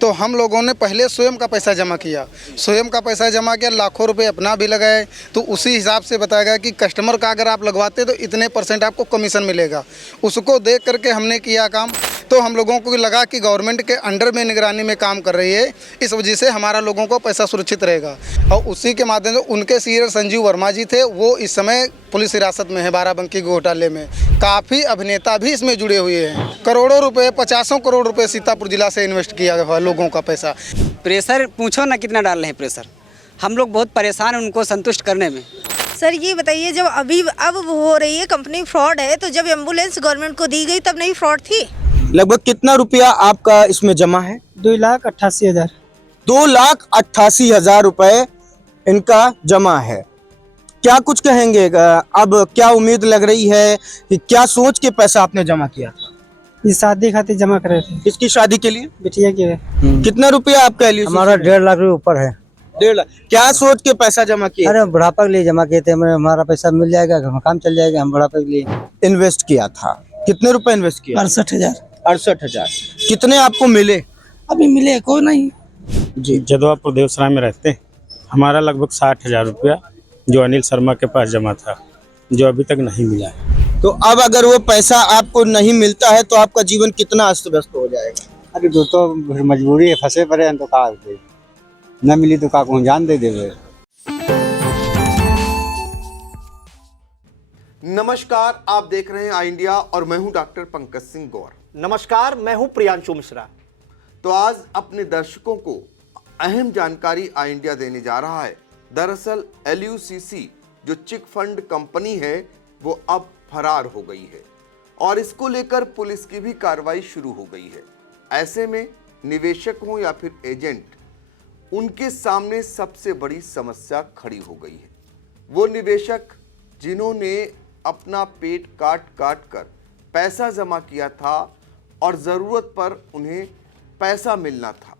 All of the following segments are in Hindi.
तो हम लोगों ने पहले स्वयं का पैसा जमा किया, लाखों रुपए अपना भी लगाए। तो उसी हिसाब से बताया गया कि कस्टमर का अगर आप लगवाते तो इतने % आपको कमीशन मिलेगा। उसको देख करके हमने किया काम। तो हम लोगों को लगा कि गवर्नमेंट के अंडर में निगरानी में काम कर रही है, इस वजह से हमारा लोगों को पैसा सुरक्षित रहेगा। और उसी के माध्यम से उनके सीनियर संजीव वर्मा जी थे, वो इस समय पुलिस हिरासत में है बाराबंकी घोटाले में। काफ़ी अभिनेता भी इसमें जुड़े हुए हैं। करोड़ों रुपए, 50 करोड़ रुपए सीतापुर जिला से इन्वेस्ट किया गया लोगों का पैसा। प्रेशर पूछो ना कितना डाल रहे हैं प्रेशर। हम लोग बहुत परेशान हैं उनको संतुष्ट करने में। सर ये बताइए, जब अब हो रही है कंपनी फ्रॉड है, तो जब एम्बुलेंस गवर्नमेंट को दी गई तब नहीं फ्रॉड थी? लगभग कितना रुपया आपका इसमें जमा है? 2,88,000। 2,88,000 रुपए इनका जमा है। क्या कुछ कहेंगे? अब क्या उम्मीद लग रही है कि क्या सोच के पैसा आपने जमा किया था? ये शादी खातिर जमा करे थे, किसकी शादी के लिए? बिटिया के। कितना रुपया आपका LUC? हमारा 1.5 लाख रुपए ऊपर है। 1.5 लाख। क्या सोच के पैसा जमा किया? अरे बुढ़ापा के लिए जमा किए थे। हमारा पैसा मिल जाएगा, काम चल जाएगा, हम बुढ़ापे के लिए इन्वेस्ट किया था। कितने रुपए इन्वेस्ट किया? 68,000। 68,000। कितने आपको मिले? अभी मिले को नहीं। जी, जदवापुर देवसराय में रहते हैं। हमारा लगभग 60,000 रुपया जो अनिल शर्मा के पास जमा था, जो अभी तक नहीं मिला है। तो अब अगर वो पैसा आपको नहीं मिलता है तो आपका जीवन कितना अस्त व्यस्त हो जाएगा? अरे तो मजबूरी है, फंसे पड़े हैं तो का न मिली तो का जान दे देवे। नमस्कार, आप देख रहे हैं आई इंडिया और मैं हूं डॉक्टर पंकज सिंह गौर। नमस्कार, मैं हूं प्रियांशु मिश्रा। तो आज अपने दर्शकों को अहम जानकारी आई इंडिया देने जा रहा है। दरअसल LUCC जो चिट फंड कंपनी है वो अब फरार हो गई है और इसको लेकर पुलिस की भी कार्रवाई शुरू हो गई है। ऐसे में निवेशक हो या फिर एजेंट, उनके सामने सबसे बड़ी समस्या खड़ी हो गई है। वो निवेशक जिन्होंने अपना पेट काट काट कर पैसा जमा किया था और ज़रूरत पर उन्हें पैसा मिलना था,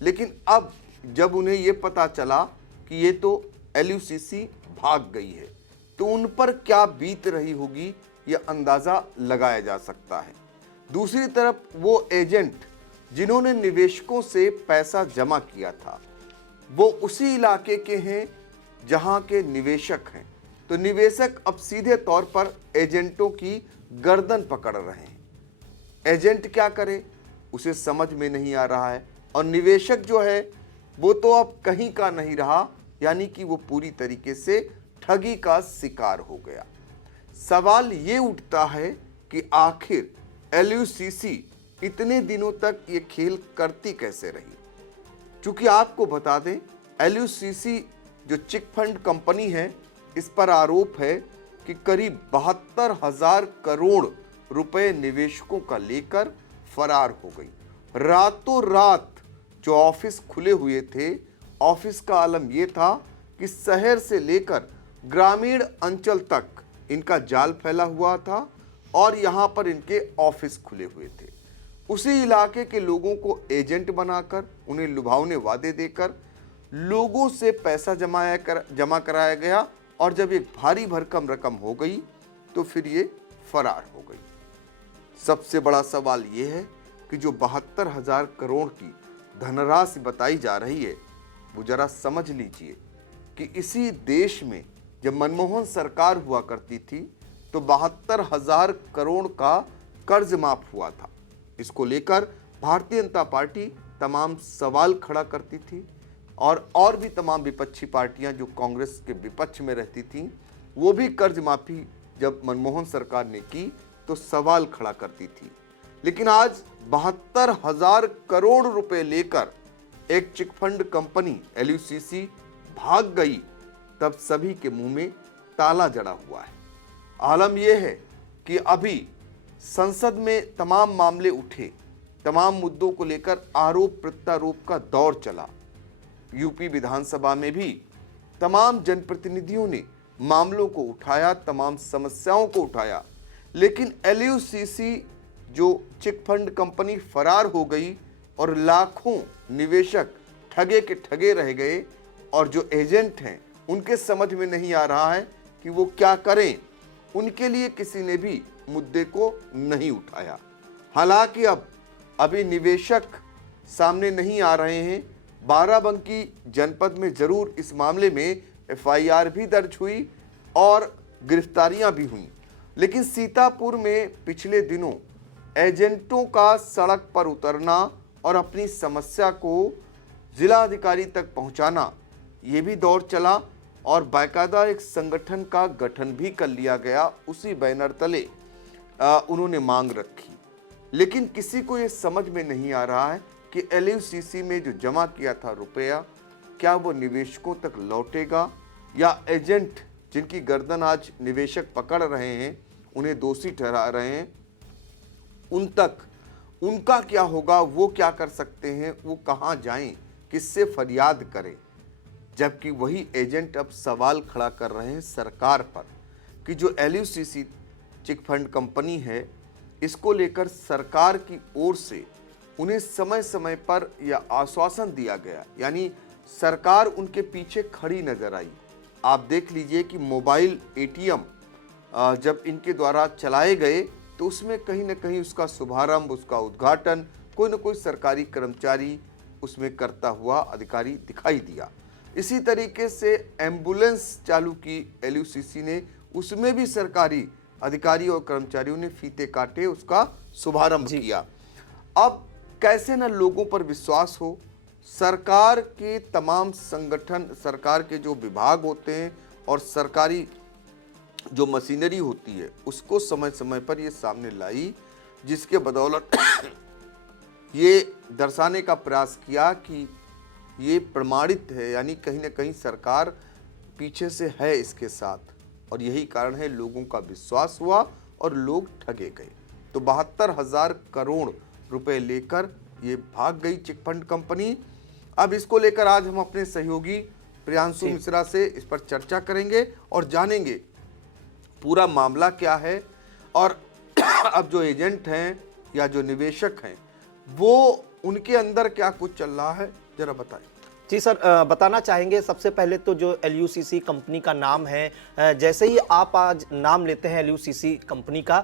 लेकिन अब जब उन्हें ये पता चला कि ये तो LUCC भाग गई है, तो उन पर क्या बीत रही होगी यह अंदाज़ा लगाया जा सकता है। दूसरी तरफ वो एजेंट जिन्होंने निवेशकों से पैसा जमा किया था, वो उसी इलाके के हैं जहां के निवेशक हैं। तो निवेशक अब सीधे तौर पर एजेंटों की गर्दन पकड़ रहे हैं। एजेंट क्या करे उसे समझ में नहीं आ रहा है और निवेशक जो है वो तो अब कहीं का नहीं रहा, यानी कि वो पूरी तरीके से ठगी का शिकार हो गया। सवाल ये उठता है कि आखिर LUCC इतने दिनों तक ये खेल करती कैसे रही। चूंकि आपको बता दें, LUCC जो चिट फंड कंपनी है, इस पर आरोप है कि करीब 72,000 करोड़ रुपए निवेशकों का लेकर फरार हो गई। रातों रात जो ऑफिस खुले हुए थे, ऑफिस का आलम यह था कि शहर से लेकर ग्रामीण अंचल तक इनका जाल फैला हुआ था और यहां पर इनके ऑफिस खुले हुए थे। उसी इलाके के लोगों को एजेंट बनाकर उन्हें लुभावने वादे देकर लोगों से पैसा जमा कराया गया और जब एक भारी भरकम रकम हो गई तो फिर ये फरार हो गई। सबसे बड़ा सवाल ये है कि जो 72,000 करोड़ की धनराशि बताई जा रही है, वो जरा समझ लीजिए कि इसी देश में जब मनमोहन सरकार हुआ करती थी तो 72,000 करोड़ का कर्ज माफ हुआ था। इसको लेकर भारतीय जनता पार्टी तमाम सवाल खड़ा करती थी और भी तमाम विपक्षी पार्टियां जो कांग्रेस के विपक्ष में रहती थीं, वो भी कर्ज माफी जब मनमोहन सरकार ने की तो सवाल खड़ा करती थी। लेकिन आज 72,000 करोड़ रुपए लेकर एक चिट फंड कंपनी LUCC भाग गई, तब सभी के मुंह में ताला जड़ा हुआ है। आलम यह है कि अभी संसद में तमाम मामले उठे, तमाम मुद्दों को लेकर आरोप प्रत्यारोप का दौर चला। यूपी विधानसभा में भी तमाम जनप्रतिनिधियों ने मामलों को उठाया, तमाम समस्याओं को उठाया, लेकिन LUCC जो चिट फंड कंपनी फरार हो गई और लाखों निवेशक ठगे के ठगे रह गए और जो एजेंट हैं उनके समझ में नहीं आ रहा है कि वो क्या करें। उनके लिए किसी ने भी मुद्दे को नहीं उठाया। हालांकि अभी निवेशक सामने नहीं आ रहे हैं। बाराबंकी जनपद में जरूर इस मामले में एफआईआर भी दर्ज हुई और गिरफ्तारियां भी हुई, लेकिन सीतापुर में पिछले दिनों एजेंटों का सड़क पर उतरना और अपनी समस्या को जिला अधिकारी तक पहुंचाना, ये भी दौर चला और बाकायदा एक संगठन का गठन भी कर लिया गया। उसी बैनर तले उन्होंने मांग रखी, लेकिन किसी को ये समझ में नहीं आ रहा है कि LUCC में जो जमा किया था रुपया, क्या वो निवेशकों तक लौटेगा या एजेंट जिनकी गर्दन आज निवेशक पकड़ रहे हैं, उन्हें दोषी ठहरा रहे हैं, उन तक उनका क्या होगा, वो क्या कर सकते हैं, वो कहाँ जाएं, किससे फरियाद करें। जबकि वही एजेंट अब सवाल खड़ा कर रहे हैं सरकार पर कि जो LUCC चिट फंड कंपनी है, इसको लेकर सरकार की ओर से उन्हें समय समय पर यह आश्वासन दिया गया, यानी सरकार उनके पीछे खड़ी नजर आई। आप देख लीजिए कि मोबाइल ATM जब इनके द्वारा चलाए गए तो उसमें कहीं ना कहीं उसका शुभारंभ, उसका उद्घाटन कोई ना कोई सरकारी कर्मचारी उसमें करता हुआ अधिकारी दिखाई दिया। इसी तरीके से एम्बुलेंस चालू की LUCC ने, उसमें भी सरकारी अधिकारी और कर्मचारियों ने फीते काटे, उसका शुभारंभ किया। अब कैसे न लोगों पर विश्वास हो। सरकार के तमाम संगठन, सरकार के जो विभाग होते हैं और सरकारी जो मशीनरी होती है, उसको समय समय पर ये सामने लाई, जिसके बदौलत ये दर्शाने का प्रयास किया कि ये प्रमाणित है, यानी कहीं ना कहीं सरकार पीछे से है इसके साथ, और यही कारण है लोगों का विश्वास हुआ और लोग ठगे गए। तो 72,000 करोड़ रुपए लेकर ये भाग गई चिट फंड कंपनी। अब इसको लेकर आज हम अपने सहयोगी प्रियांशु मिश्रा से इस पर चर्चा करेंगे और जानेंगे पूरा मामला क्या है, और अब जो एजेंट हैं या जो निवेशक हैं, वो उनके अंदर क्या कुछ चल रहा है, जरा बताएं। जी सर, बताना चाहेंगे सबसे पहले तो जो LUCC कंपनी का नाम है, जैसे ही आप आज नाम लेते हैं LUCC कंपनी का,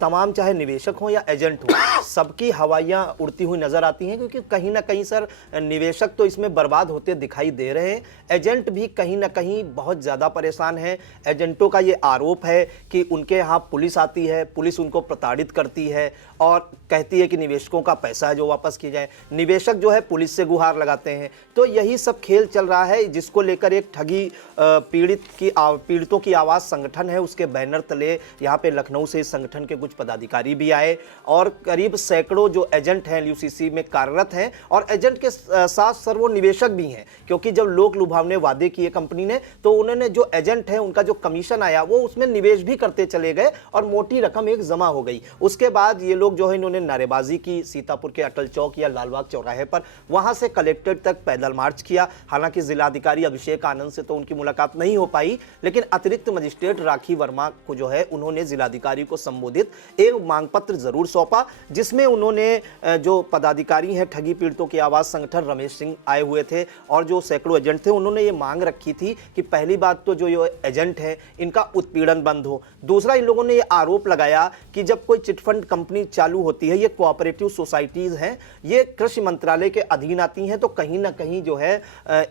तमाम चाहे निवेशक हो या एजेंट हो, सबकी हवाइयाँ उड़ती हुई नज़र आती हैं, क्योंकि कहीं ना कहीं सर निवेशक तो इसमें बर्बाद होते दिखाई दे रहे हैं, एजेंट भी कहीं ना कहीं बहुत ज़्यादा परेशान है। एजेंटों का ये आरोप है कि उनके यहाँ पुलिस आती है, पुलिस उनको प्रताड़ित करती है और कहती है कि निवेशकों का पैसा है जो वापस किया जाए। निवेशक जो है पुलिस से गुहार लगाते हैं। तो यही सब खेल चल रहा है, जिसको लेकर एक ठगी पीड़ितों की आवाज़ संगठन है, उसके बैनर तले यहाँ पे लखनऊ से इस संगठन के कुछ पदाधिकारी भी आए और करीब सैकड़ों जो एजेंट हैं LUCC में कार्यरत हैं, और एजेंट के साथ सर वो निवेशक भी हैं, क्योंकि जब लोक लुभावने वादे किए कंपनी ने, तो उन्होंने जो एजेंट है उनका जो कमीशन आया वो उसमें निवेश भी करते चले गए और मोटी रकम एक जमा हो गई। उसके बाद ये लोग जो है इन्होंने नारेबाजी की सीतापुर के अटल चौक या लालबाग चौराहे पर, वहां से कलेक्ट्रेट तक पैदल मार्च किया। हालांकि जिलाधिकारी अभिषेक आनंद से तो उनकी मुलाकात नहीं हो पाई, लेकिन अतिरिक्त मजिस्ट्रेट राखी वर्मा को जो है उन्होंने जिलाधिकारी को संबोधित एक मांग पत्र जरूर सौंपा, जिसमें उन्होंने जो पदाधिकारी हैं ठगी पीड़ितों की आवाज संगठन रमेश सिंह आए हुए थे और जो सैकड़ों एजेंट थे, उन्होंने ये मांग रखी थी कि पहली बात तो जो ये एजेंट है इनका उत्पीड़न बंद हो। दूसरा, इन लोगों ने ये आरोप लगाया कि जब कोई चिट फंड कंपनी चालू होती है, ये कोऑपरेटिव सोसाइटीज हैं, ये कृषि मंत्रालय के अधीन आती हैं, तो कहीं ना कहीं जो है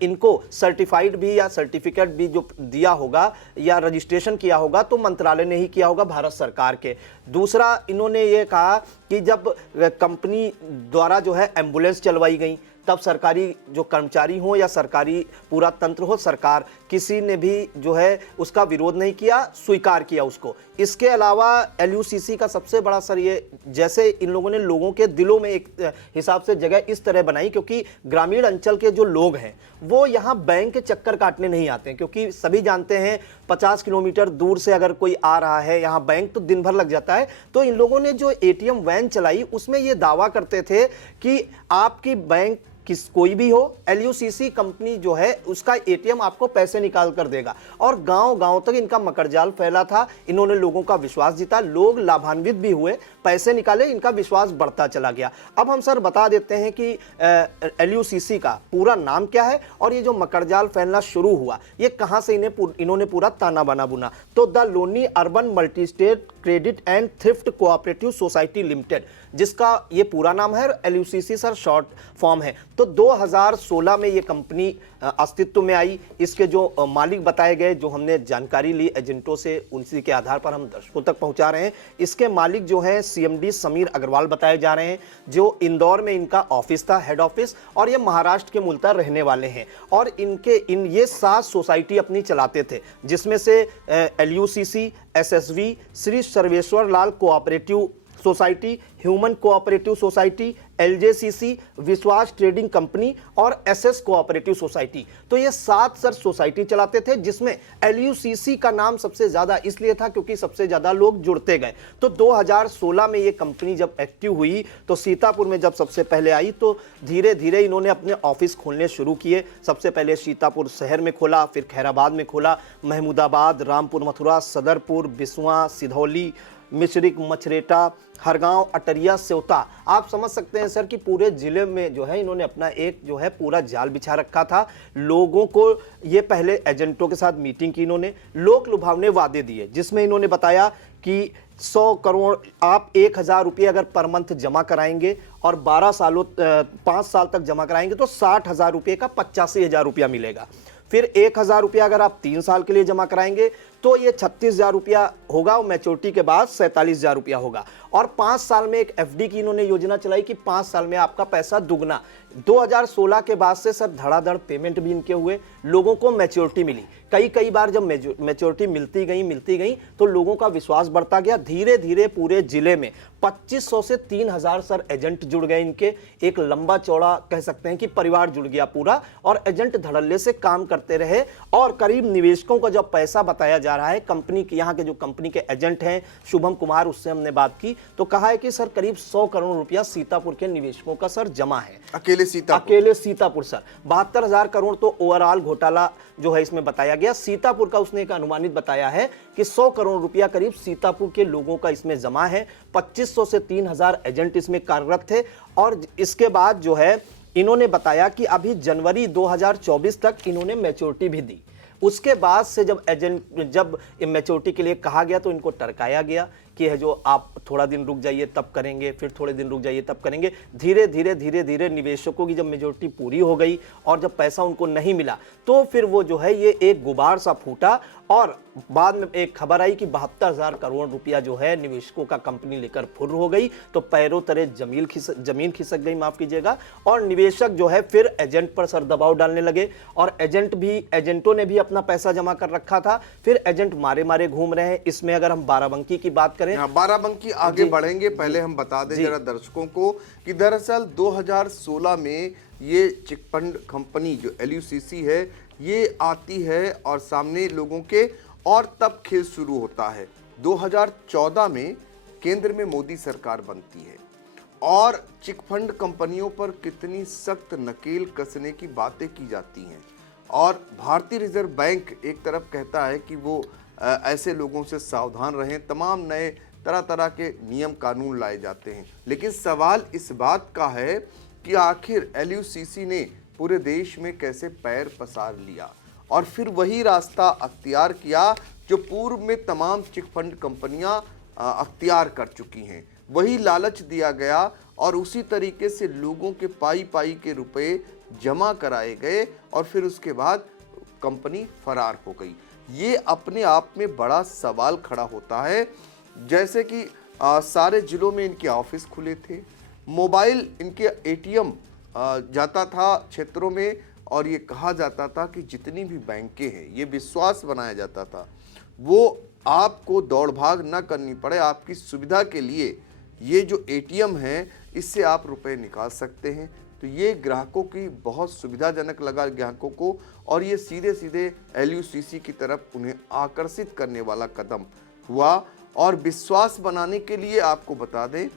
इनको सर्टिफाइड भी या सर्टिफिकेट भी जो दिया होगा या रजिस्ट्रेशन किया होगा तो मंत्रालय ने ही किया होगा, भारत सरकार के। दूसरा, इन्होंने ये कहा कि जब कंपनी द्वारा जो है एम्बुलेंस चलवाई गई, तब सरकारी जो कर्मचारी हो या सरकारी पूरा तंत्र हो, सरकार किसी ने भी जो है उसका विरोध नहीं किया, स्वीकार किया उसको। इसके अलावा LUCC का सबसे बड़ा सर ये, जैसे इन लोगों ने लोगों के दिलों में एक हिसाब से जगह इस तरह बनाई, क्योंकि ग्रामीण अंचल के जो लोग हैं वो यहाँ बैंक के चक्कर काटने नहीं आते हैं, क्योंकि सभी जानते हैं 50 किलोमीटर दूर से अगर कोई आ रहा है यहाँ बैंक तो दिन भर लग जाता है। तो इन लोगों ने जो ATM वैन चलाई उसमें ये दावा करते थे कि आपकी बैंक कोई भी हो, LUCC कंपनी जो है उसका ATM आपको पैसे निकाल कर देगा। और गांव-गांव तक इनका मकड़जाल फैला था। इन्होंने लोगों का विश्वास जीता, लोग लाभान्वित भी हुए, पैसे निकाले, इनका विश्वास बढ़ता चला गया। अब हम सर बता देते हैं कि LUCC का पूरा नाम क्या है और ये जो मकड़जाल फैलना शुरू हुआ ये कहां से इन्होंने पूरा ताना बाना बुना। तो the Loni urban multi state credit and thrift cooperative society limited, जिसका ये पूरा नाम है, LUCC सर शॉर्ट फॉर्म है। तो 2016 में ये कंपनी अस्तित्व में आई। इसके जो मालिक बताए गए, जो हमने जानकारी ली एजेंटों से, उसी के आधार पर हम दर्शकों तक पहुंचा रहे हैं। इसके मालिक जो हैं CMD समीर अग्रवाल बताए जा रहे हैं, जो इंदौर में इनका ऑफिस था, हेड ऑफिस, और ये महाराष्ट्र के मूलतः रहने वाले हैं। और ये 7 सोसाइटी अपनी चलाते थे, जिसमें से LUCC, SSV, Shri Sarveshwar Lal cooperative society, human cooperative society, LJCC, Vishwas trading company और SS कोऑपरेटिव सोसाइटी। तो ये 7 सर सोसाइटी चलाते थे, जिसमें LUCC का नाम सबसे ज्यादा इसलिए था क्योंकि सबसे ज्यादा लोग जुड़ते गए। तो 2016 में ये कंपनी जब एक्टिव हुई तो सीतापुर में जब सबसे पहले आई तो धीरे धीरे इन्होंने अपने ऑफिस खोलने शुरू किए। सबसे पहले सीतापुर शहर में खोला, फिर खैराबाद में खोला, महमूदाबाद, रामपुर मथुरा, सदरपुर, बिस्वा, सिधौली, मिश्रिक, मछरेटा, हरगांव, अटरिया, सेवता। आप समझ सकते हैं सर कि पूरे जिले में जो है इन्होंने अपना एक जो है पूरा जाल बिछा रखा था। लोगों को ये पहले एजेंटों के साथ मीटिंग की, इन्होंने लोक लुभावने वादे दिए, जिसमें इन्होंने बताया कि 100 करोड़ आप 1000 रुपये अगर पर मंथ जमा कराएंगे और 5 साल तक जमा कराएंगे तो 60,000 रुपये का 85,000 रुपया मिलेगा। फिर 1000 रुपया अगर आप 3 साल के लिए जमा कराएंगे तो ये 36,000 रुपया होगा और मैच्योरिटी के बाद 47,000 रुपया होगा। और 5 साल में एक FD की इन्होंने योजना चलाई कि 5 साल में आपका पैसा दुगना। 2016 के बाद से सर धड़ाधड़ पेमेंट भी इनके हुए, लोगों को मैच्योरिटी मिली। कई बार जब मैच्योरिटी मिलती गई तो लोगों का विश्वास बढ़ता गया। धीरे धीरे पूरे जिले में 2500 से 3000 सर एजेंट जुड़ गए इनके। एक लंबा चौड़ा कह सकते हैं कि परिवार जुड़ गया पूरा, और एजेंट धड़ल्ले से काम करते रहे। और करीब निवेशकों का जब पैसा बताया जा रहा है, कंपनी के यहाँ के जो कंपनी के एजेंट हैं शुभम कुमार, उससे हमने बात की तो कहा है कि सर करीब 100 करोड़ रुपया सीतापुर के निवेशकों का सर जमा है। अकेले सीतापुर सर 72,000 करोड़ तो ओवरऑल घोटाला जो है इसमें बताया गया। सीतापुर का उसने एक अनुमानित बताया है कि 100 करोड़ रुपया करीब सीतापुर के लोगों का इसमें जमा है। 2500 से 3000 एजेंट इसमें कार्यरत थे। और इसके बाद जो है इन्होंने बताया कि अभी जनवरी 2024 तक इन्होंने मैच्योरिटी भी दी। उसके बाद से जब मैच्योरिटी के लिए कहा गया तो इनको टरकाया गया कि है जो आप थोड़ा दिन रुक जाइए तब करेंगे, फिर थोड़े दिन रुक जाइए तब करेंगे। धीरे धीरे निवेशकों की जब मेजोरिटी पूरी हो गई और जब पैसा उनको नहीं मिला तो फिर वो जो है ये एक गुबार सा फूटा। और बाद में एक खबर आई कि 72,000 करोड़ रुपया जो है निवेशकों का कंपनी लेकर फुर्र हो गई। तो पैरों तले जमीन खिसक गई, माफ कीजिएगा। और निवेशक जो है फिर एजेंट पर सर दबाव डालने लगे और एजेंटों ने भी अपना पैसा जमा कर रखा था। फिर एजेंट मारे घूम रहे हैं। इसमें अगर हम बाराबंकी की बात करें, बाराबंकी आगे बढ़ेंगे, पहले हम बता दें जरा दर्शकों को कि दरअसल 2016 में ये चिटफंड कंपनी जो LUCC है ये आती है और सामने लोगों के, और तब खेल शुरू होता है। 2014 में केंद्र में मोदी सरकार बनती है और चिटफंड कंपनियों पर कितनी सख्त नकेल कसने की बातें की जाती हैं। और भारतीय रिजर्व बैंक एक तरफ कहता है कि वो ऐसे लोगों से सावधान रहें, तमाम नए तरह के नियम कानून लाए जाते हैं। लेकिन सवाल इस बात का है कि आखिर LUCC ने पूरे देश में कैसे पैर पसार लिया और फिर वही रास्ता अख्तियार किया जो पूर्व में तमाम चिटफंड कंपनियां अख्तियार कर चुकी हैं। वही लालच दिया गया और उसी तरीके से लोगों के पाई के रुपए जमा कराए गए और फिर उसके बाद कंपनी फरार हो गई। ये अपने आप में बड़ा सवाल खड़ा होता है। जैसे कि सारे जिलों में इनके ऑफिस खुले थे, मोबाइल इनके ATM जाता था क्षेत्रों में, और ये कहा जाता था कि जितनी भी बैंकें हैं, ये विश्वास बनाया जाता था वो आपको दौड़ भाग ना करनी पड़े, आपकी सुविधा के लिए ये जो ATM है इससे आप रुपए निकाल सकते हैं। तो ये ग्राहकों की बहुत सुविधाजनक लगा ग्राहकों को, और ये सीधे LUCC की तरफ उन्हें आकर्षित करने वाला कदम हुआ। और विश्वास बनाने के लिए आपको बता दें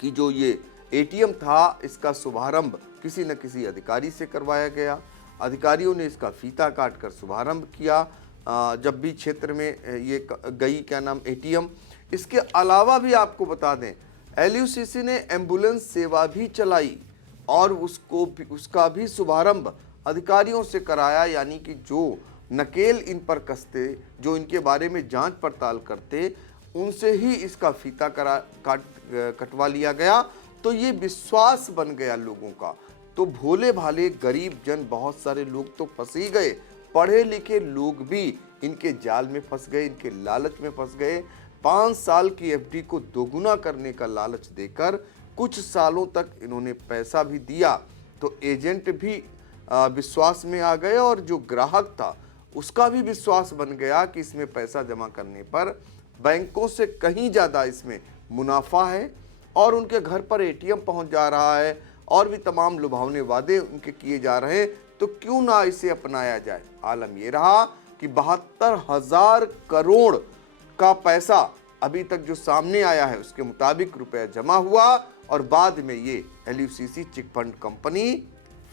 कि जो ये एटीएम था, इसका शुभारंभ किसी न किसी अधिकारी से करवाया गया। अधिकारियों ने इसका फीता काट कर शुभारंभ किया जब भी क्षेत्र में ये गई क्या नाम एटीएम। इसके अलावा भी आपको बता दें, LUCC ने एम्बुलेंस सेवा भी चलाई और उसका भी शुभारंभ अधिकारियों से कराया, यानी कि जो नकेल इन पर कसते, जो इनके बारे में जांच पड़ताल करते, उनसे ही इसका फीता कटवा लिया गया। तो ये विश्वास बन गया लोगों का। तो भोले भाले गरीब जन, बहुत सारे लोग तो फंस ही गए, पढ़े लिखे लोग भी इनके जाल में फंस गए, इनके लालच में फंस गए। 5 साल की FD को दोगुना करने का लालच देकर कुछ सालों तक इन्होंने पैसा भी दिया, तो एजेंट भी विश्वास में आ गए और जो ग्राहक था उसका भी विश्वास बन गया कि इसमें पैसा जमा करने पर बैंकों से कहीं ज़्यादा इसमें मुनाफा है और उनके घर पर ATM पहुंच जा रहा है और भी तमाम लुभावने वादे उनके किए जा रहे हैं, तो क्यों ना इसे अपनाया जाए। आलम ये रहा कि 72,000 करोड़ का पैसा अभी तक जो सामने आया है उसके मुताबिक रुपया जमा हुआ और बाद में ये LUCC चिट फंड कंपनी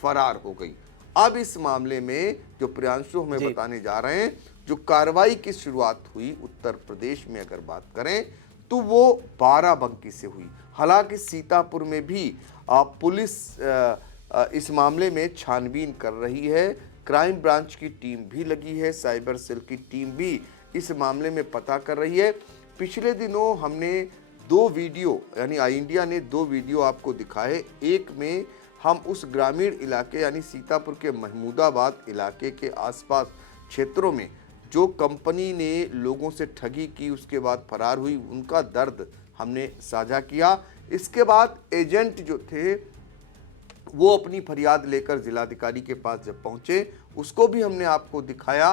फरार हो गई। अब इस मामले में जो प्रियांशु हमें बताने जा रहे हैं, जो कार्रवाई की शुरुआत हुई उत्तर प्रदेश में अगर बात करें तो वो बाराबंकी से हुई। हालांकि सीतापुर में भी पुलिस इस मामले में छानबीन कर रही है, क्राइम ब्रांच की टीम भी लगी है, साइबर सेल की टीम भी इस मामले में पता कर रही है। पिछले दिनों हमने 2 वीडियो, यानी आई इंडिया ने 2 वीडियो आपको दिखाए। एक में हम उस ग्रामीण इलाके यानी सीतापुर के महमूदाबाद इलाके के आसपास क्षेत्रों में जो कंपनी ने लोगों से ठगी की, उसके बाद फरार हुई, उनका दर्द हमने साझा किया। इसके बाद एजेंट जो थे वो अपनी फरियाद लेकर जिलाधिकारी के पास जब पहुंचे, उसको भी हमने आपको दिखाया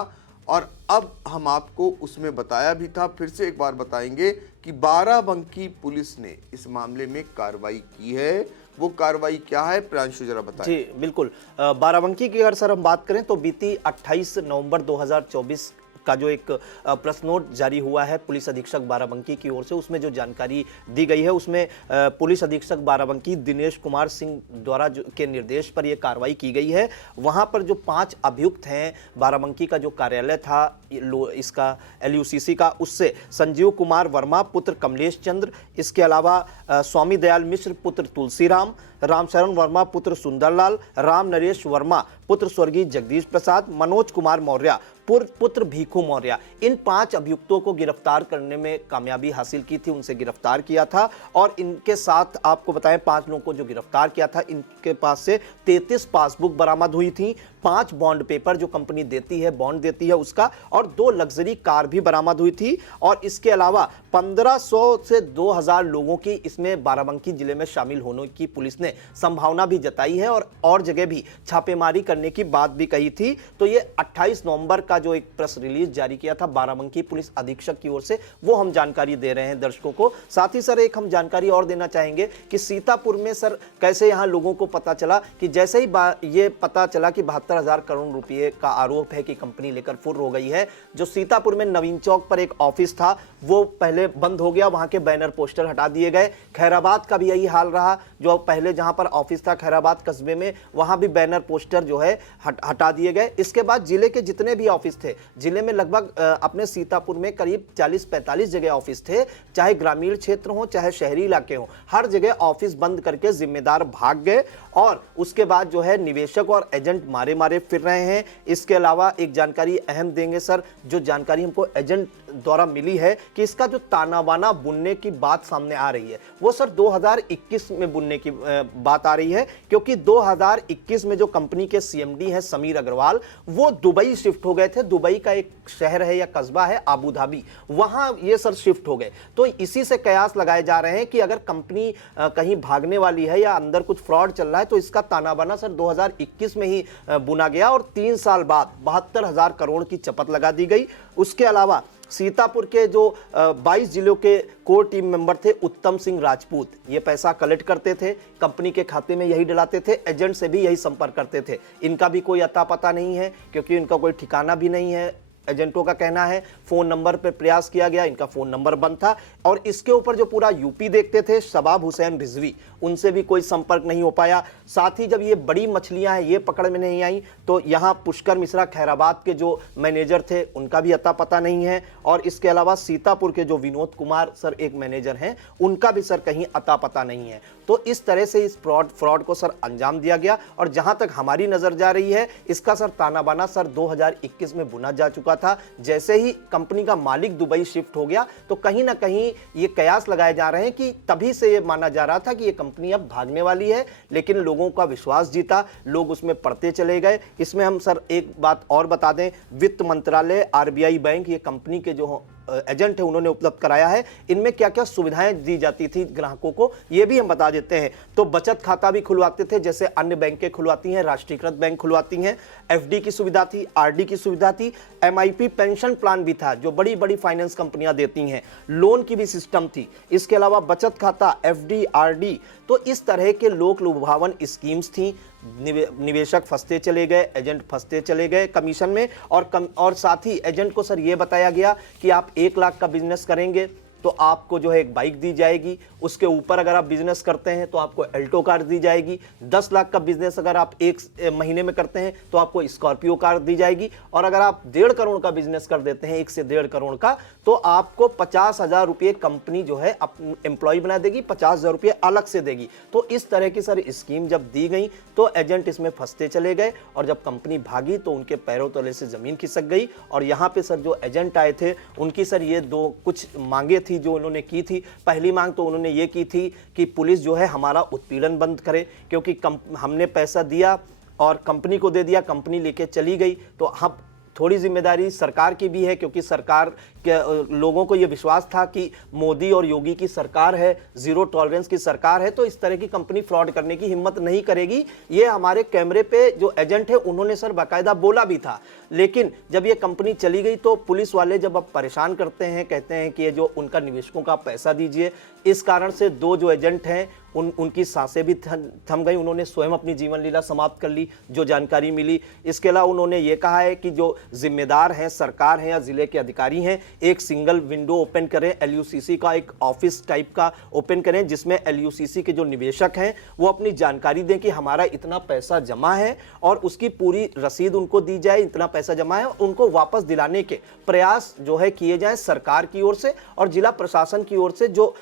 और अब हम आपको उसमें बताया भी था, फिर से एक बार बताएंगे कि बाराबंकी पुलिस ने इस मामले में कार्रवाई की है। वो कार्रवाई क्या है, प्रांशु जरा बताएं। जी बिल्कुल, बाराबंकी की अगर सर हम बात करें तो बीती 28 नवंबर 2024 का जो एक प्रेस नोट जारी हुआ है पुलिस अधीक्षक बाराबंकी की ओर से, उसमें जो जानकारी दी गई है उसमें पुलिस अधीक्षक बाराबंकी दिनेश कुमार सिंह द्वारा के निर्देश पर यह कार्रवाई की गई है। वहां पर जो 5 अभियुक्त हैं, बाराबंकी का जो कार्यालय था इसका LUCC का, उससे संजीव कुमार वर्मा पुत्र कमलेश चंद्र, इसके अलावा स्वामी दयाल मिश्र पुत्र तुलसीराम, रामशरण वर्मा पुत्र सुंदरलाल, राम नरेश वर्मा पुत्र स्वर्गीय जगदीश प्रसाद, मनोज कुमार मौर्य पुत्र भीखू मौर्य, इन 5 अभियुक्तों को गिरफ्तार करने में कामयाबी हासिल की थी, उनसे गिरफ्तार किया था। और इनके साथ आपको बताएं 5 लोगों को जो गिरफ्तार किया था, इनके पास से 33 पासबुक बरामद हुई थी, 5 बॉन्ड पेपर जो कंपनी देती है, बॉन्ड देती है उसका, और 2 लग्जरी कार भी बरामद हुई थी। और इसके अलावा 1500 से 2000 लोगों की इसमें बाराबंकी जिले में शामिल होने की पुलिस ने संभावना भी जताई है और जगह भी छापेमारी करने की बात भी कही थी। तो ये 28 नवंबर का जो एक प्रेस रिलीज जारी किया था बाराबंकी पुलिस अधीक्षक की ओर से, वो हम जानकारी दे रहे हैं दर्शकों को। साथ ही सर एक हम जानकारी और देना चाहेंगे कि सीतापुर में सर कैसे यहाँ लोगों को पता चला कि जैसे ही ये पता चला कि 72,000 करोड़ रुपए का आरोप है कि कंपनी लेकर फुर हो गई है, जो सीतापुर में नवीन चौक पर एक ऑफिस था वो पहले बंद हो गया, वहां के बैनर पोस्टर हटा दिए गए। खैराबाद का भी यही हाल रहा, जो पहले जहां पर ऑफिस था खैराबाद कस्बे में, वहां भी बैनर पोस्टर जो है हटा दिए गए। इसके बाद जिले के जितने भी ऑफिस थे, जिले में लगभग अपने सीतापुर में करीब 40-45 जगह ऑफिस थे, चाहे ग्रामीण क्षेत्र हो चाहे शहरी इलाके हो, हर जगह ऑफिस बंद करके जिम्मेदार भाग गए। और उसके बाद जो है निवेशक और एजेंट मारे मारे फिर रहे हैं। इसके अलावा एक जानकारी अहम देंगे सर, जो जानकारी हमको एजेंट द्वारा मिली है कि इसका जो ताना बाना बुनने की बात सामने आ रही है वो सर 2021 में बुनने की बात आ रही है, क्योंकि 2021 में जो कंपनी के CMD हैं समीर अग्रवाल, वो दुबई शिफ्ट हो गए थे। दुबई का एक शहर है या कस्बा है आबू धाबी, वहां ये सर शिफ्ट हो गए। तो इसी से कयास लगाए जा रहे हैं कि अगर कंपनी कहीं भागने वाली है या अंदर कुछ फ्रॉड चल रहा है तो इसका ताना बाना सर 2021 में ही बुना गया और 3 साल बाद 72,000 करोड़ की चपत लगा दी गई। उसके अलावा सीतापुर के जो 22 जिलों के कोर टीम मेंबर थे उत्तम सिंह राजपूत, ये पैसा कलेक्ट करते थे, कंपनी के खाते में यही डलाते थे, एजेंट से भी यही संपर्क करते थे। इनका भी कोई अता पता नहीं है, क्योंकि इनका कोई ठिकाना भी नहीं है एजेंटों का कहना है। फोन नंबर पर प्रयास किया गया, इनका फोन नंबर बंद था और इसके ऊपर जो पूरा यूपी देखते थे शबाब हुसैन रिजवी, उनसे भी कोई संपर्क नहीं हो पाया। साथ ही जब ये बड़ी मछलियां हैं ये पकड़ में नहीं आई तो यहाँ पुष्कर मिश्रा खैराबाद के जो मैनेजर थे उनका भी अता पता नहीं है और इसके अलावा सीतापुर के जो विनोद कुमार सर एक मैनेजर हैं उनका भी सर कहीं अता पता नहीं है। तो इस तरह से इस फ्रॉड को सर अंजाम दिया गया और जहां तक हमारी नजर जा रही है इसका सर ताना बाना सर 2021 में बुना जा चुका था। जैसे ही कंपनी का मालिक दुबई शिफ्ट हो गया तो कहीं ना कहीं ये कयास लगाए जा रहे हैं कि तभी से ये माना जा रहा था कि ये कंपनी अब भागने वाली है, लेकिन लोगों का विश्वास जीता, लोग उसमें पड़ते चले गए। इसमें हम सर एक बात और बता दें, वित्त मंत्रालय, आरबीआई बैंक, ये कंपनी के जो एजेंट है उन्होंने उपलब्ध कराया है। इनमें क्या क्या सुविधाएं दी जाती थी ग्राहकों को ये भी हम बता देते हैं। तो बचत खाता भी खुलवाते थे जैसे अन्य बैंकें खुलवाती हैं, राष्ट्रीयकृत बैंक खुलवाती हैं, एफडी की सुविधा थी, आरडी की सुविधा थी, एमआईपी पेंशन प्लान भी था जो बड़ी बड़ी फाइनेंस कंपनियां देती हैं, लोन की भी सिस्टम थी। इसके अलावा बचत खाता, एफडी, आरडी, तो इस तरह के लोक लुभावन स्कीम्स थी। निवेशक फंसते चले गए, एजेंट फंसते चले गए कमीशन में और साथ ही एजेंट को सर ये बताया गया कि आप 1 लाख का बिजनेस करेंगे तो आपको जो है एक बाइक दी जाएगी, उसके ऊपर अगर आप बिजनेस करते हैं तो आपको एल्टो कार दी जाएगी, 10 लाख का बिजनेस अगर आप 1 महीने में करते हैं तो आपको स्कॉर्पियो कार दी जाएगी और अगर आप 1.5 करोड़ का बिजनेस कर देते हैं 1 से 1.5 करोड़ का तो आपको 50,000 रुपये कंपनी जो है एम्प्लॉय बना देगी, 50,000 रुपये अलग से देगी। तो इस तरह की सर स्कीम जब दी गई तो एजेंट इसमें फंसते चले गए और जब कंपनी भागी तो उनके पैरों तले से जमीन खिसक गई। और यहाँ पे सर जो एजेंट आए थे उनकी सर ये कुछ मांगे थी जो उन्होंने की थी। पहली मांग तो उन्होंने ये की थी कि पुलिस जो है हमारा उत्पीड़न बंद करे, क्योंकि हमने पैसा दिया और कंपनी को दे दिया, कंपनी लेके चली गई तो हम थोड़ी जिम्मेदारी सरकार की भी है, क्योंकि सरकार के लोगों को ये विश्वास था कि मोदी और योगी की सरकार है, जीरो टॉलरेंस की सरकार है, तो इस तरह की कंपनी फ्रॉड करने की हिम्मत नहीं करेगी। ये हमारे कैमरे पे जो एजेंट है उन्होंने सर बाकायदा बोला भी था। लेकिन जब ये कंपनी चली गई तो पुलिस वाले जब अब परेशान करते हैं, कहते हैं कि ये जो उनका निवेशकों का पैसा दीजिए, इस कारण से 2 जो एजेंट हैं उनकी सांसें भी थम गई। उन्होंने स्वयं अपनी जीवन लीला समाप्त कर ली जो जानकारी मिली। इसके अलावा उन्होंने ये कहा है कि जो जिम्मेदार हैं, सरकार है या जिले के अधिकारी हैं, एक सिंगल विंडो ओपन करें, एलयूसीसी का एक ऑफिस टाइप का ओपन करें जिसमें एलयूसीसी के जो निवेशक हैं वो अपनी जानकारी दें कि हमारा इतना पैसा जमा है और उसकी पूरी रसीद उनको दी जाए, इतना पैसा जमा है, उनको वापस दिलाने के प्रयास जो है किए जाएं सरकार की ओर से और जिला प्रशासन की ओर से। जो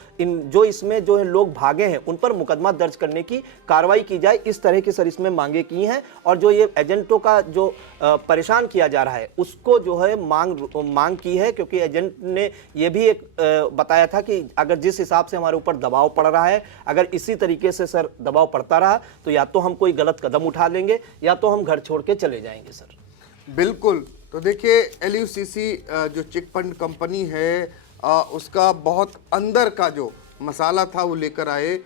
इसमें जो है लोग भागे हैं उन पर मुकदमा दर्ज करने की कार्रवाई की जाए। इस तरह की सर इसमें मांगे की हैं और जो ये एजेंटों का जो परेशान किया जा रहा है उसको जो है मांग की है, क्योंकि एजेंट ने ये भी एक बताया था कि अगर जिस हिसाब से हमारे ऊपर दबाव पड़ रहा है, अगर इसी तरीके से सर दबाव पड़ता रहा तो या तो हम कोई गलत कदम उठा लेंगे या तो हम घर छोड़ के चले जाएंगे सर। बिल्कुल। तो देखिए एलयूसीसी जो चिट फंड कंपनी है उसका बहुत अंदर का जो मसाला था वो लेकर आए।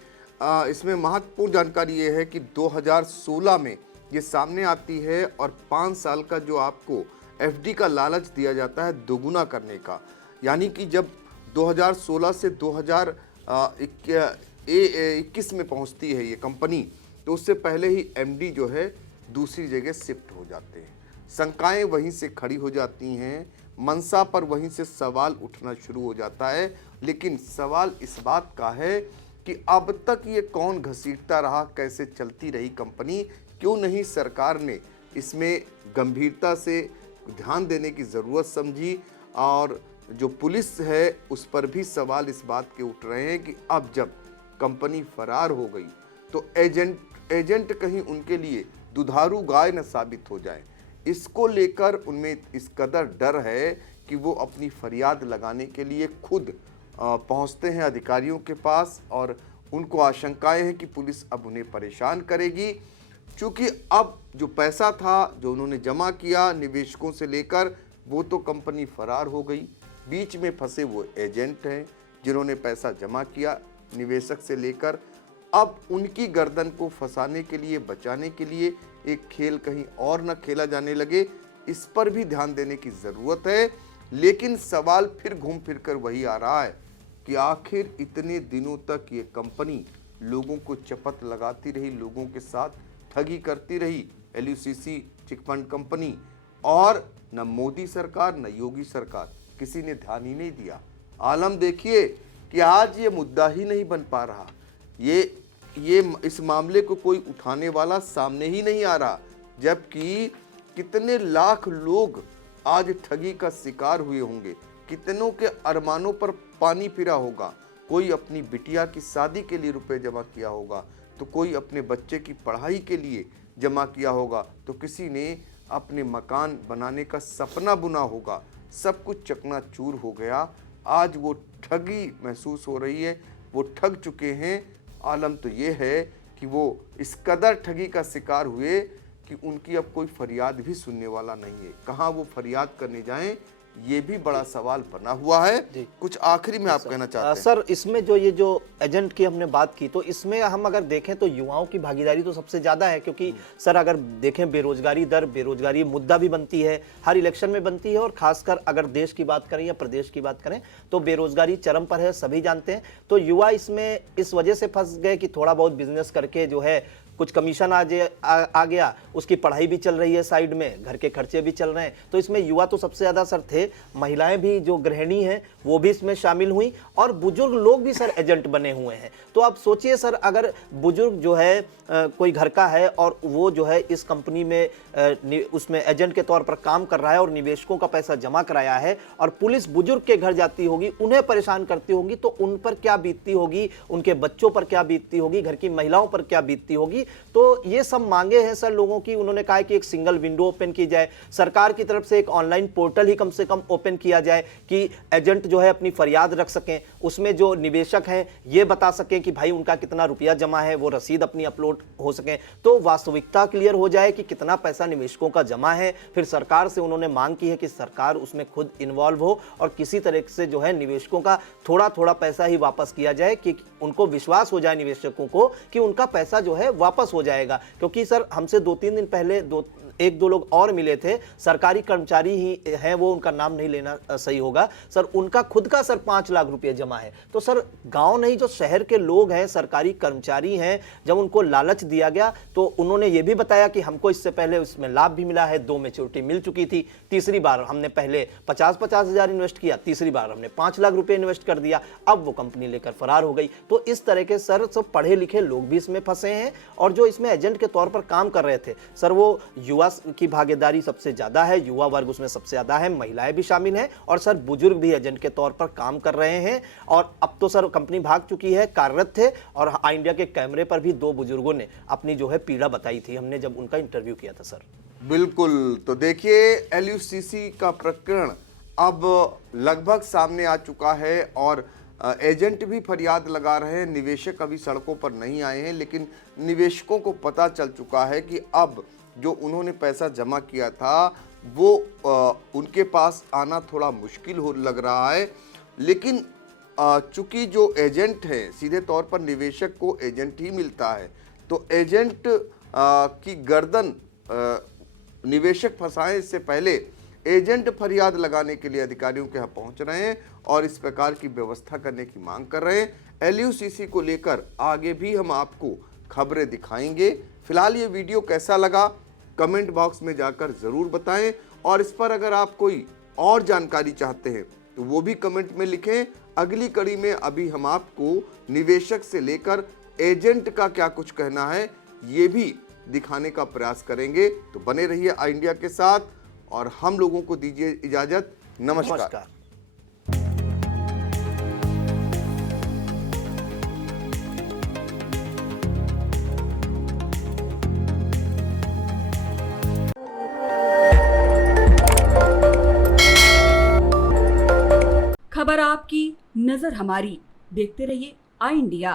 इसमें महत्वपूर्ण जानकारी ये है कि 2016 में ये सामने आती है और 5 साल का जो आपको एफडी का लालच दिया जाता है दोगुना करने का, यानी कि जब 2016 से 2021 में पहुंचती है ये कंपनी तो उससे पहले ही एमडी जो है दूसरी जगह शिफ्ट हो जाते हैं। शंकाएं वहीं से खड़ी हो जाती हैं, मंशा पर वहीं से सवाल उठना शुरू हो जाता है। लेकिन सवाल इस बात का है कि अब तक ये कौन घसीटता रहा, कैसे चलती रही कंपनी, क्यों नहीं सरकार ने इसमें गंभीरता से ध्यान देने की ज़रूरत समझी। और जो पुलिस है उस पर भी सवाल इस बात के उठ रहे हैं कि अब जब कंपनी फरार हो गई तो एजेंट कहीं उनके लिए दुधारू गाय न साबित हो जाए। इसको लेकर उनमें इस कदर डर है कि वो अपनी फरियाद लगाने के लिए खुद पहुंचते हैं अधिकारियों के पास और उनको आशंकाएं हैं कि पुलिस अब उन्हें परेशान करेगी, क्योंकि अब जो पैसा था जो उन्होंने जमा किया निवेशकों से लेकर वो तो कंपनी फरार हो गई। बीच में फंसे वो एजेंट हैं जिन्होंने पैसा जमा किया निवेशक से लेकर। अब उनकी गर्दन को फंसाने के लिए, बचाने के लिए एक खेल कहीं और न खेला जाने लगे, इस पर भी ध्यान देने की ज़रूरत है। लेकिन सवाल फिर घूम फिर कर वही आ रहा है कि आखिर इतने दिनों तक ये कंपनी लोगों को चपत लगाती रही, लोगों के साथ ठगी करती रही, एलयूसीसी चिट फंड कंपनी, और न मोदी सरकार न योगी सरकार किसी ने ध्यान ही नहीं दिया। आलम देखिए कि आज ये मुद्दा ही नहीं बन पा रहा, ये इस मामले को कोई उठाने वाला सामने ही नहीं आ रहा, जबकि कितने लाख लोग आज ठगी का शिकार हुए होंगे, कितनों के अरमानों पर पानी फिरा होगा। कोई अपनी बिटिया की शादी के लिए रुपए जमा किया होगा, तो कोई अपने बच्चे की पढ़ाई के लिए जमा किया होगा, तो किसी ने अपने मकान बनाने का सपना बुना होगा। सब कुछ चकनाचूर हो गया। आज वो ठगी महसूस हो रही है, वो ठग चुके हैं। आलम तो ये है कि वो इस कदर ठगी का शिकार हुए कि उनकी अब कोई फरियाद भी सुनने वाला नहीं है। कहाँ वो फरियाद करने जाएं, ये भी बड़ा सवाल बना हुआ है। कुछ आखिरी में आप कहना चाहते हैं? सर, इसमें जो ये जो एजेंट की हमने बात की, तो इसमें हम अगर देखें तो युवाओं की भागीदारी तो सबसे ज़्यादा है, क्योंकि सर अगर देखें बेरोजगारी दर, बेरोजगारी मुद्दा भी बनती है, हर इलेक्शन में बनती है, और खासकर अगर देश की बात करें या प्रदेश की बात करें तो बेरोजगारी चरम पर है, सभी जानते हैं। तो युवा इसमें इस वजह से फंस गए कि थोड़ा बहुत बिजनेस करके जो है कुछ कमीशन आ गया, उसकी पढ़ाई भी चल रही है, साइड में घर के खर्चे भी चल रहे हैं। तो इसमें युवा तो सबसे ज़्यादा सर थे, महिलाएं भी जो गृहिणी हैं वो भी इसमें शामिल हुई, और बुजुर्ग लोग भी सर एजेंट बने हुए हैं। तो आप सोचिए सर, अगर बुजुर्ग जो है कोई घर का है और वो जो है इस कंपनी में उसमें एजेंट के तौर पर काम कर रहा है और निवेशकों का पैसा जमा कराया है, और पुलिस बुजुर्ग के घर जाती होगी, उन्हें परेशान करती होगी, तो उन पर क्या बीतती होगी, उनके बच्चों पर क्या बीतती होगी, घर की महिलाओं पर क्या बीतती होगी। तो ये सब मांगे हैं सर लोगों की। उन्होंने कहा कि एक सिंगल विंडो ओपन की जाए, सरकार की तरफ से एक ऑनलाइन पोर्टल ही कम से कम ओपन किया जाए कि एजेंट जो है अपनी फरियाद रख सकें, उसमें जो निवेशक हैं ये बता सकें कि भाई उनका कितना रुपया जमा है, वो रसीद अपनी अपलोड हो सकें, तो वास्तविकता क्लियर हो जाए कि कितना पैसा निवेशकों का जमा है। फिर सरकार से उन्होंने मांग की है कि सरकार उसमें खुद इन्वॉल्व हो और किसी तरह से जो है निवेशकों का थोड़ा थोड़ा पैसा ही वापस किया जाए, कि उनको विश्वास हो जाए निवेशकों को कि उनका पैसा जो है वापस हो जाएगा। क्योंकि सर हमसे 2-3 दिन पहले एक दो लोग और मिले थे, सरकारी कर्मचारी ही हैं वो, उनका नाम नहीं लेना सही होगा सर, उनका खुद का सर 5 लाख रुपए जमा है। तो सर गांव नहीं, जो शहर के लोग हैं, सरकारी कर्मचारी हैं, जब उनको लालच दिया गया तो उन्होंने ये भी बताया कि हमको इससे पहले उसमें लाभ भी मिला है, 2 मैच्योरिटी मिल चुकी थी, तीसरी बार हमने पहले 50-50 हज़ार इन्वेस्ट किया, तीसरी बार हमने 5 लाख रुपए इन्वेस्ट कर दिया, अब वो कंपनी लेकर फरार हो गई। तो इस तरह के सर सब पढ़े लिखे लोग भी इसमें फंसे हैं, और जो इसमें एजेंट के तौर पर काम कर रहे थे सर, वो युवा की भागीदारी सबसे ज्यादा है, युवा वर्ग उसमें सबसे ज्यादा है, महिलाएं भी शामिल हैं, और सर बुजुर्ग भी एजेंट के तौर पर काम कर रहे हैं। और अब तो सर कंपनी भाग चुकी है, कार्यरत थे, और इंडिया के कैमरे पर भी 2 बुजुर्गों ने अपनी जो है पीड़ा बताई थी, हमने जब उनका इंटरव्यू किया था सर। बिल्कुल। तो देखिए LUCC का प्रकरण अब लगभग सामने आ चुका है, और एजेंट भी फरियाद लगा रहे हैं, निवेशक अभी सड़कों पर नहीं आए हैं, लेकिन निवेशकों को पता चल चुका है कि अब जो उन्होंने पैसा जमा किया था वो उनके पास आना थोड़ा मुश्किल हो लग रहा है। लेकिन चूंकि जो एजेंट है, सीधे तौर पर निवेशक को एजेंट ही मिलता है, तो एजेंट की गर्दन निवेशक फंसाए इससे पहले एजेंट फरियाद लगाने के लिए अधिकारियों के यहाँ पहुंच रहे हैं और इस प्रकार की व्यवस्था करने की मांग कर रहे हैं। LUCC को लेकर आगे भी हम आपको खबरें दिखाएंगे। फिलहाल ये वीडियो कैसा लगा कमेंट बॉक्स में जाकर ज़रूर बताएं, और इस पर अगर आप कोई और जानकारी चाहते हैं तो वो भी कमेंट में लिखें। अगली कड़ी में अभी हम आपको निवेशक से लेकर एजेंट का क्या कुछ कहना है ये भी दिखाने का प्रयास करेंगे। तो बने रहिए आई इंडिया के साथ, और हम लोगों को दीजिए इजाजत। नमस्कार। खबर आपकी, नजर हमारी। देखते रहिए आई इंडिया।